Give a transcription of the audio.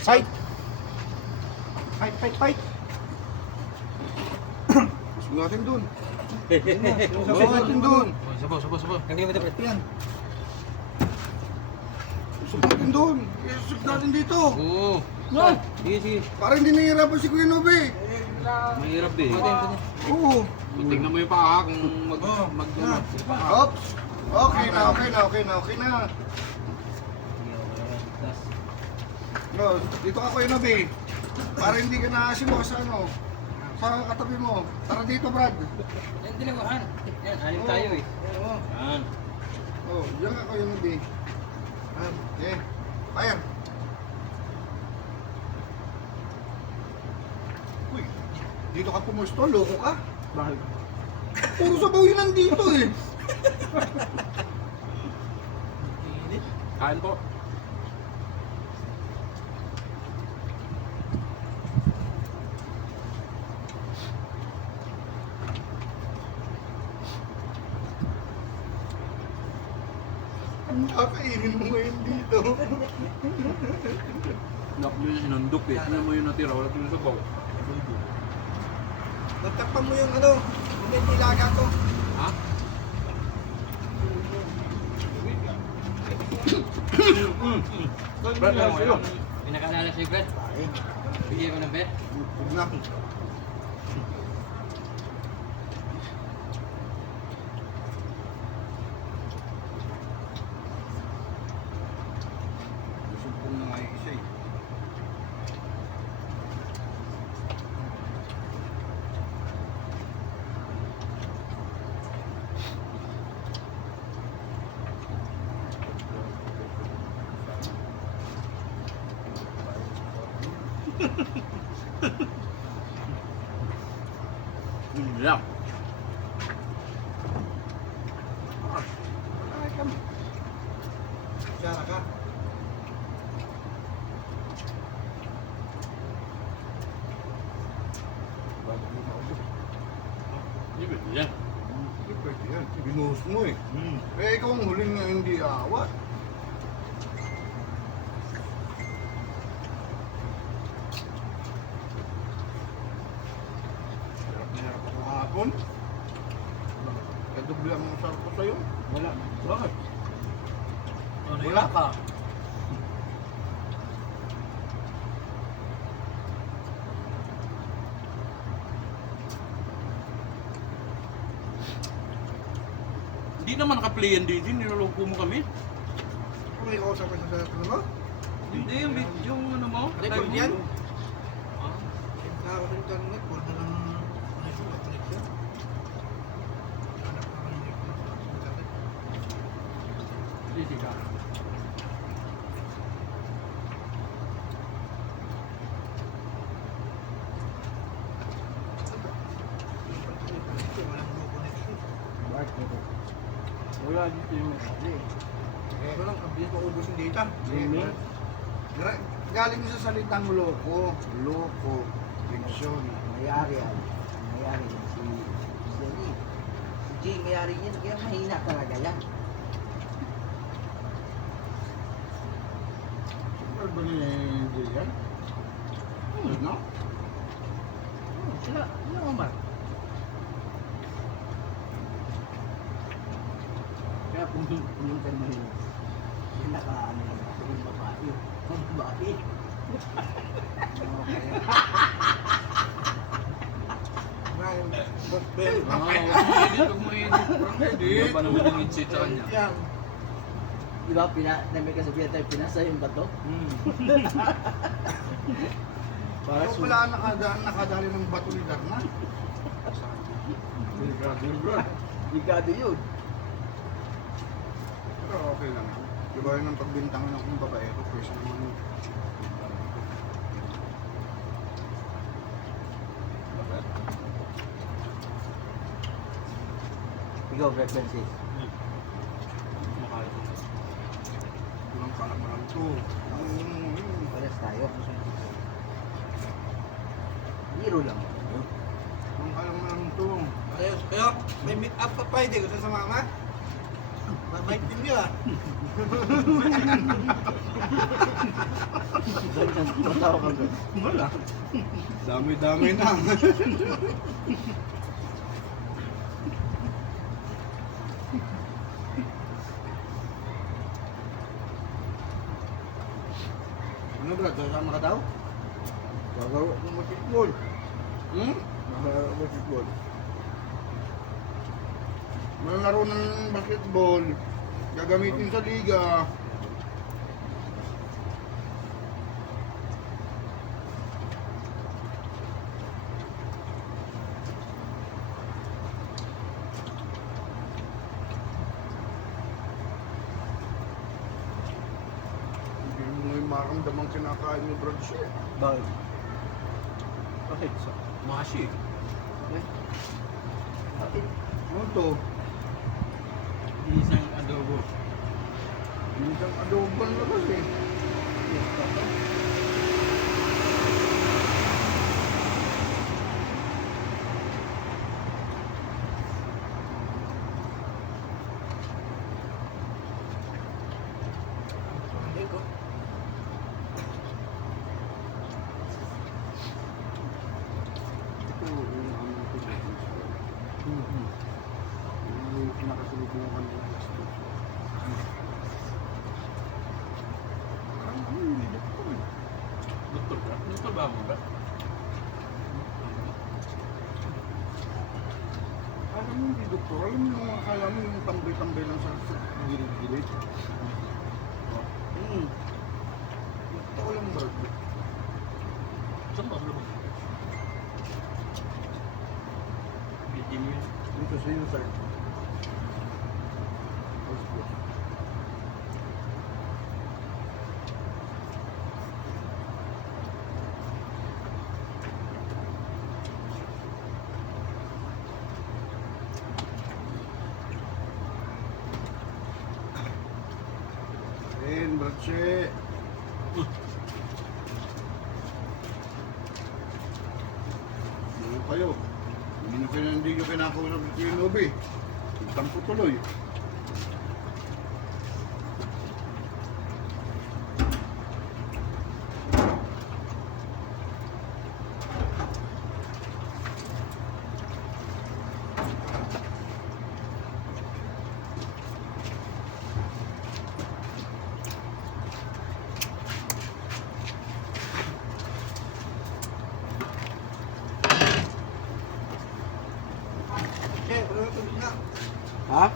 Fight! Fight, fight, fight! Gusto natin dun. Gusto natin dun. Subo. Hindi mo ito yan. Gusto natin dun. Gusto natin dito. Oo. Sige. Para hindi nahihirapan si Kuya Nobe. Mahirap din. Oo. Tingnan mo yung paa kung Oops. Okay na. No, dito ka Kuya Nobe. Para hindi ka naasimo sa ano. Sa katabi mo. Tara dito, Brad. Yan, diliwahan. Yan, alim tayo eh. Oo. Yan. Oh, diyan ka Kuya Nobe. Okay. Fire. Uy, dito ka pumusto, loko ka. Bakit? Puro sabaw yun nandito eh. Kain po. Ang kakainin mo ngayon dito. Naklo yung sinundok eh. Tingnan mo yung natira. Wala yung sabaw. Natakpan mo yung ano, hindi nilaga ko. Ha? Brad, ano kayo? Pinakaalala sa'yo, Brad. Bigyan ko ng bet. Huwag na. Sumpong na nga yung isa eh. Yeah. Ay, kami. Sara ka. Hindi ba yan? Hindi pwede yan. Binuhos mo eh. Eh, ikaw ang huling na hindi awa. Hirap na hirap ako hapon. Kadoble ang sarap ko sa'yo. Wala. Bakit? Wala ka. Hindi naman naka-play yan dito. Niloloko mo kami. Kung may kausap ka sa sarap mo? Hindi, yung ano mo. Record yan? Nakakot ng internet, wala na lang connection. Hanap na lang yung internet. Hindi ka. Walang no connection. Wala dito yung message. Ito lang, kabilis maubos yung data. Galing sa salitang loko. Loko. Diksyon. Mayari yan. Mayari yan si Jenny. Si Jay mayari yan. Kaya mahina talaga yan. Super ba ni Jillian? No? Sila, ano Omar? Kaya pumunta mo yun. Yung naka-ano lang ako yung babae. Yung babae. Okay. Huwag mo edit. Hindi pa naman yung insit sa kanya. Yan. Di ba, namin kasabihan tayo, pinasa yung bato? Para Ikaw pala ang nakadali ng bato ni Darna. Ligado yun. Pero okay lang. Diba yun ang pagbintangan ng babae ko? First naman yun. Ikaw, Brad Francis. Walang kalam-alam to. Pares tayo. Hero lang. Walang kalam-alam to. Ayos, kaya may meet up pa pa, hindi ko sa mama. Mabait din niya. Matawa ka doon. Wala. Dami-dami na. Ano Brad, sasama ka daw? Gagawa ng basketball. Hmm? Gagawa ng basketball. Malaro ng basketball. Gagamitin sa liga. Hindi mo yung maramdamang kinakain ni Brad siya. Bakit? Bakit? Mashi. Bakit? Ano to? Isang adobo. Isang adobo na kasi. Ito yung ano ko sa yung pinakasulubungan ng gusto. Parang ano hindi doktor eh. Doktor ba? Doktor ba mo ba? Alam mo hindi doktor, alam mo yung akala mo yung tambay-tambay lang sa gilid-gilid. Ito lang ba? Saan ba sulubog? Bitin mo yun. Dito sa iyo sir. Bratche. Ano kayo? Hindi nyo kinakausap si Nobe. Tampo tuloy. Ha?